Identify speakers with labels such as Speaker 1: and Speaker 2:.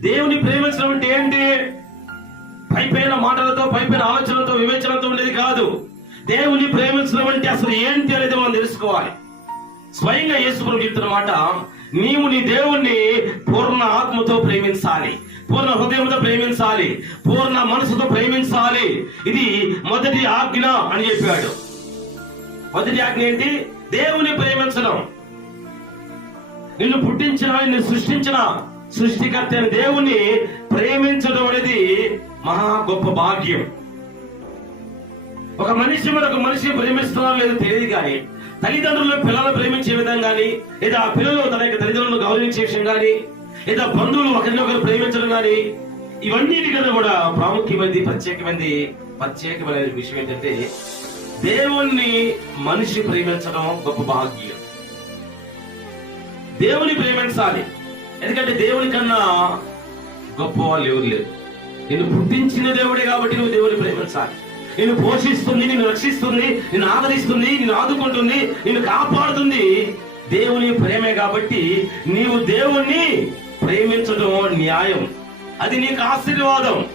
Speaker 1: దేవుని ప్రేమించడం అంటే ఏంటి? పైపైన మాటలతో పైపైన ఆలోచనలతో వివేచనతో ఉండేది కాదు. దేవుని ప్రేమించడం అంటే అసలు ఏంటి అనేది మనం తెలుసుకోవాలి. స్వయంగా యేసుప్రభు చెప్తున్న మాట నీవు నీ దేవుణ్ణి పూర్ణ ఆత్మతో ప్రేమించాలి. పూర్ణ హృదయంతో ప్రేమించాలి. పూర్ణ మనసుతో ప్రేమించాలి. ఇది మొదటి ఆజ్ఞ అని చెప్పాడు. మొదటి ఆజ్ఞ ఏంటి? దేవుని ప్రేమించడం. నిన్ను పుట్టించిన నిన్ను సృష్టించిన సృష్టికర్త అయిన దేవుణ్ణి ప్రేమించడం అనేది మహా గొప్ప భాగ్యం. ఒక మనిషి మరొక మనిషి ప్రేమిస్తున్నారో లేదో తెలియదు కానీ తల్లిదండ్రులు పిల్లలను ప్రేమించే విధంగా కానీ లేదా ఆ పిల్లలు తన యొక్క తల్లిదండ్రులను గౌరవించే విషయం కానీ లేదా బంధువులు ఒకరినొకరు ప్రేమించడం కానీ ఇవన్నిటికన్నా కూడా ప్రాముఖ్యమైనది ప్రత్యేకమైనది ప్రత్యేకమైన విషయం ఏంటంటే దేవుణ్ణి మనిషి ప్రేమించడం గొప్ప భాగ్యం. దేవుని ప్రేమించాలి. ఎందుకంటే దేవుని కన్నా గొప్ప వాళ్ళు ఎవరు లేరు. నిన్ను పుట్టించిన దేవుడే కాబట్టి నువ్వు దేవుని ప్రేమించాలి నిన్ను పోషిస్తుంది నిన్ను రక్షిస్తుంది నిన్ను ఆదరిస్తుంది నిన్ను ఆదుకుంటుంది నిన్ను కాపాడుతుంది దేవుని ప్రేమే కాబట్టి నీవు దేవుణ్ణి ప్రేమించడం న్యాయం. అది నీకు ఆశీర్వాదం.